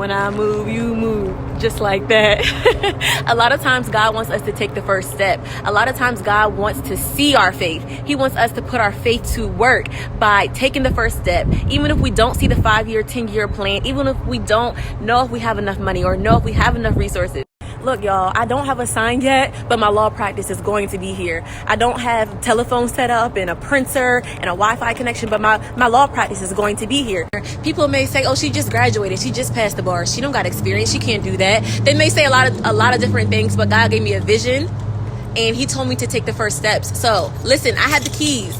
When I move, you move. Just like that. A lot of times God wants us to take the first step. A lot of times God wants to see our faith. He wants us to put our faith to work by taking the first step. Even if we don't see the 5-year, 10-year plan, even if we don't know if we have enough money or know if we have enough resources. Look, y'all, I don't have a sign yet, but my law practice is going to be here. I don't have telephones set up and a printer and a Wi-Fi connection, but my law practice is going to be here. People may say, oh, she just graduated. She just passed the bar. She don't got experience. She can't do that. They may say a lot of different things, but God gave me a vision and he told me to take the first steps. So listen, I had the keys.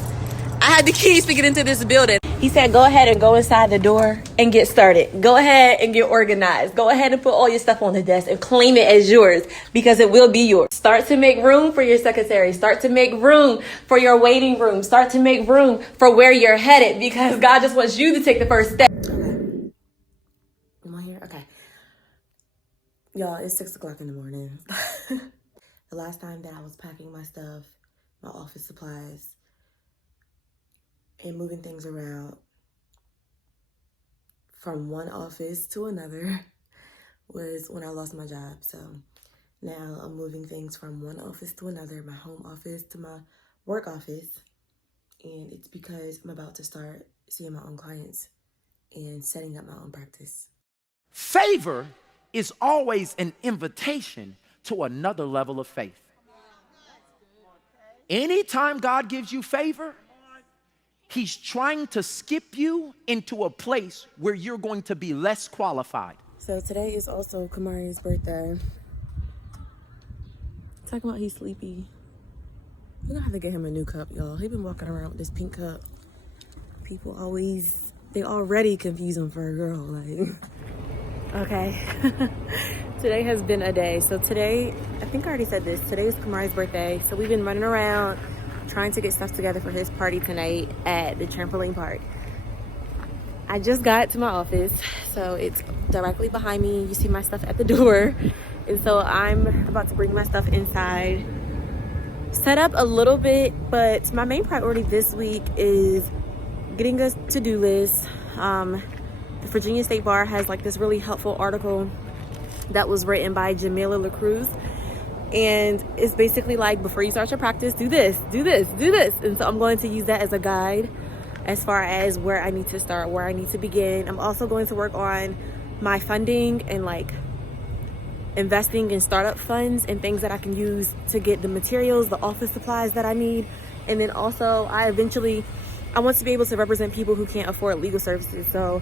To get into this building. He said, go ahead and go inside the door and get started. Go ahead and get organized. Go ahead and put all your stuff on the desk and claim it as yours because it will be yours. Start to make room for your secretary. Start to make room for your waiting room. Start to make room for where you're headed because God just wants you to take the first step. Okay. Am I here? Okay. Y'all, it's 6 o'clock in the morning. The last time that I was packing my stuff, my office supplies, and moving things around from one office to another was when I lost my job. So now I'm moving things from one office to another, my home office to my work office. And it's because I'm about to start seeing my own clients and setting up my own practice. Favor is always an invitation to another level of faith. Anytime God gives you favor, he's trying to skip you into a place where you're going to be less qualified. So today is also Kamari's birthday. Talking about he's sleepy. We're gonna have to get him a new cup, y'all. He been walking around with this pink cup. People they already confuse him for a girl. Like, okay. Today has been a day. So today, I think I already said this. Today is Kamari's birthday. So we've been running around trying to get stuff together for his party tonight at the trampoline park. I just got to my office, so it's directly behind me. You see my stuff at the door. And so I'm about to bring my stuff inside, set up a little bit, but my main priority this week is getting a to-do list. The Virginia State Bar has like this really helpful article that was written by Jamila LaCruz. And it's basically like, before you start your practice, do this, do this, do this. And so I'm going to use that as a guide as far as where I need to start, where I need to begin. I'm also going to work on my funding and like investing in startup funds and things that I can use to get the materials, the office supplies that I need. And then also I want to be able to represent people who can't afford legal services. So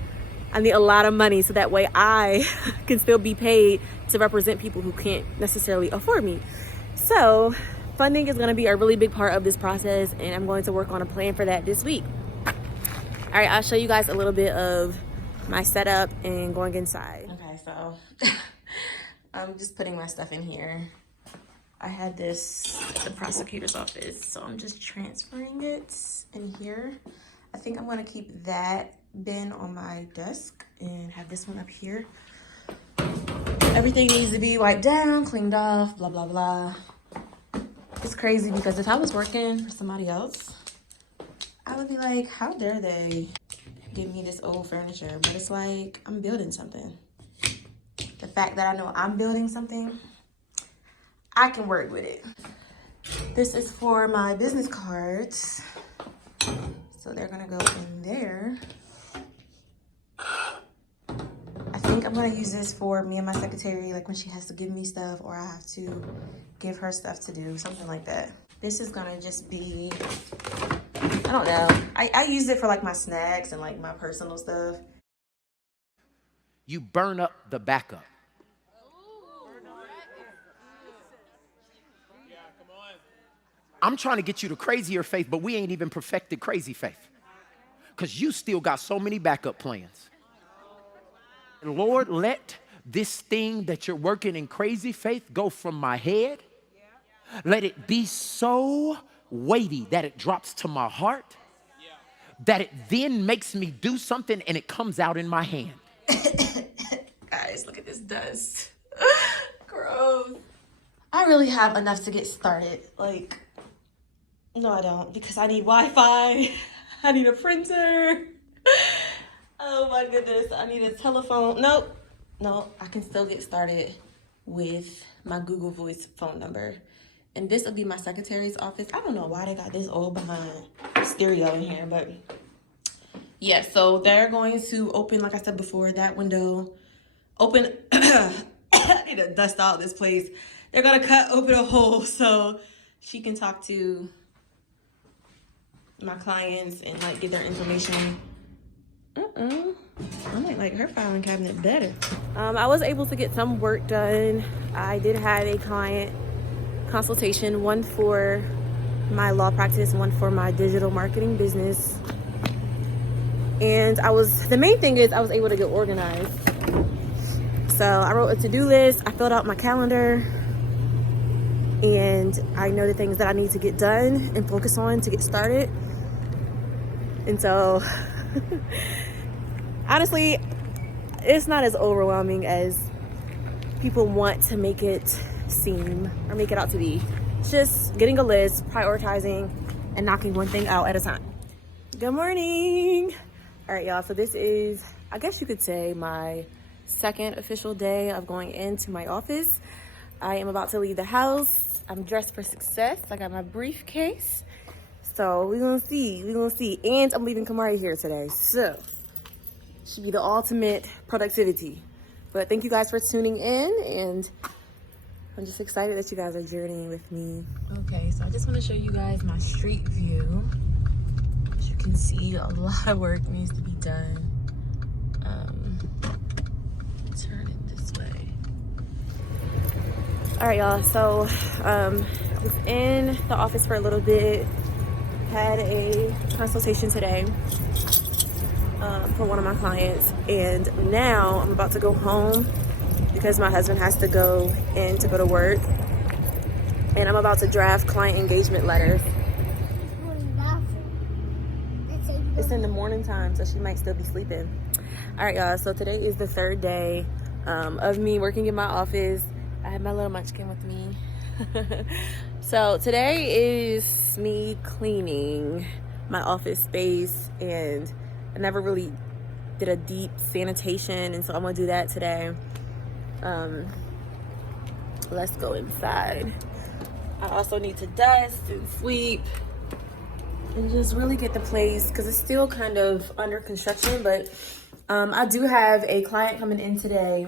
I need a lot of money so that way I can still be paid to represent people who can't necessarily afford me. So funding is going to be a really big part of this process, and I'm going to work on a plan for that this week. All right, I'll show you guys a little bit of my setup and going inside. Okay, so I'm just putting my stuff in here. I had this at the prosecutor's office, so I'm just transferring it in here. I think I'm going to keep that bin on my desk and have this one up here. Everything needs to be wiped down, cleaned off, blah, blah, blah. It's crazy because if I was working for somebody else, I would be like, how dare they give me this old furniture? But it's like, I'm building something. The fact that I know I'm building something, I can work with it. This is for my business cards. So they're gonna go in there. I think I'm gonna use this for me and my secretary, like when she has to give me stuff or I have to give her stuff to do, something like that. This is gonna just be, I don't know. I use it for like my snacks and like my personal stuff. You burn up the backup. I'm trying to get you to crazier faith, but we ain't even perfected crazy faith because you still got so many backup plans. Lord, let this thing that you're working in crazy faith go from my head. Let it be so weighty that it drops to my heart, that it then makes me do something and it comes out in my hand. Guys, look at this dust. Gross. I really have enough to get started. Like, no, I don't, because I need Wi-Fi. I need a printer. Oh my goodness, I need a telephone. Nope. no, I can still get started with my Google Voice phone number. And this will be my secretary's office. I don't know why they got this old behind stereo in here, but yeah, so they're going to open, like I said before, that window. Open, I need to dust out this place. They're gonna cut open a hole so she can talk to my clients and like get their information. I might like her filing cabinet better. I was able to get some work done. I did have a client consultation, one for my law practice, one for my digital marketing business. And the main thing is I was able to get organized. So I wrote a to-do list, I filled out my calendar, and I know the things that I need to get done and focus on to get started. And so honestly, it's not as overwhelming as people want to make it seem or make it out to be. It's just getting a list, prioritizing, and knocking one thing out at a time. Good morning. All right, y'all, so this is, I guess you could say, my second official day of going into my office. I am about to leave the house. I'm dressed for success. I got my briefcase. So we're gonna see. And I'm leaving Kamari here today. So should be the ultimate productivity. But thank you guys for tuning in, and I'm just excited that you guys are journeying with me. Okay, so I just want to show you guys my street view. As you can see, a lot of work needs to be done. Turn it this way. All right, y'all. So I was in the office for a little bit. Had a consultation today for one of my clients, and now I'm about to go home because my husband has to go in to go to work, and I'm about to draft client engagement letters. It's in the morning time, so she might still be sleeping. All right, y'all, so today is the third day of me working in my office. I have my little munchkin with me. So today is me cleaning my office space, and I never really did a deep sanitation, and so I'm gonna do that today. Let's go inside. I also need to dust and sweep and just really get the place, because it's still kind of under construction. But I do have a client coming in today,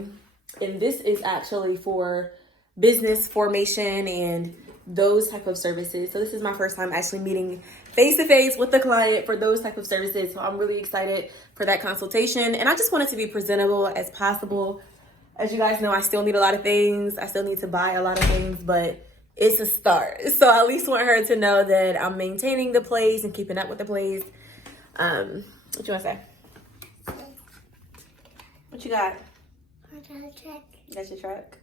and this is actually for business formation and those type of services. So this is my first time actually meeting face-to-face with the client for those type of services. So I'm really excited for that consultation, and I just want it to be presentable as possible. As you guys know, I still need a lot of things. I still need to buy a lot of things, but it's a start. So I at least want her to know that I'm maintaining the place and keeping up with the place. What you want to say? What you got? I got a truck. That's your truck?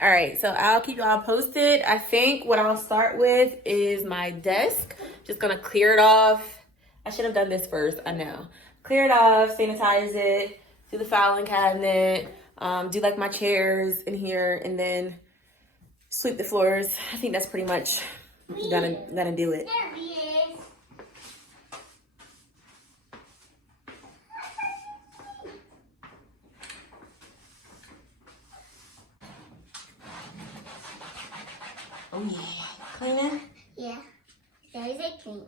All right, so I'll keep y'all posted. I think what I'll start with is my desk. Just gonna clear it off. I should have done this first, I know. Clear it off, sanitize it, do the filing cabinet, do like my chairs in here, and then sweep the floors. I think that's pretty much gonna do it. There he is. Oh yeah, cleaning? Yeah. There is it clean.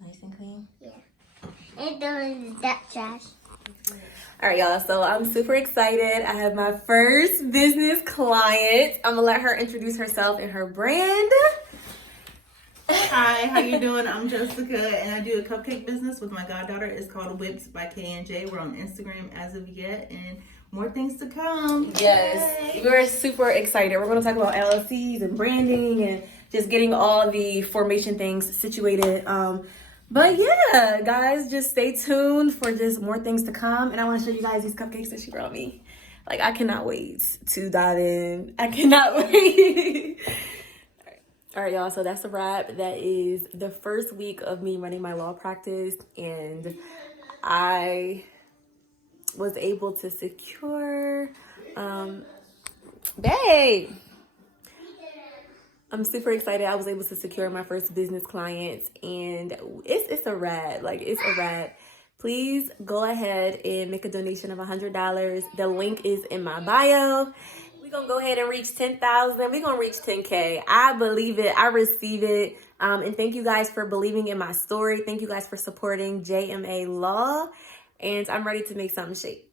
Nice and clean. Yeah. And there that trash. All right, y'all, so I'm super excited. I have my first business client. I'm gonna let her introduce herself and her brand. Hi, how you doing? I'm Jessica, and I do a cupcake business with my goddaughter. It's called Whips by K&J. We're on Instagram as of yet, and more things to come. Yes, Yay. we're super excited. We're gonna talk about LLCs and branding and just getting all the formation things situated. But yeah, guys, just stay tuned for just more things to come. And I want to show you guys these cupcakes that she brought me. Like, I cannot wait to dive in. I cannot wait. All right, y'all, so that's a wrap. That is the first week of me running my law practice, and I was able to secure, babe, I'm super excited. I was able to secure my first business clients, and it's a wrap. Like, it's a wrap. please go ahead and make a donation of $100. The link is in my bio. We're going to go ahead and reach 10,000. We're going to reach 10K. I believe it. I receive it. And thank you guys for believing in my story. Thank you guys for supporting JMA Law. And I'm ready to make something shake.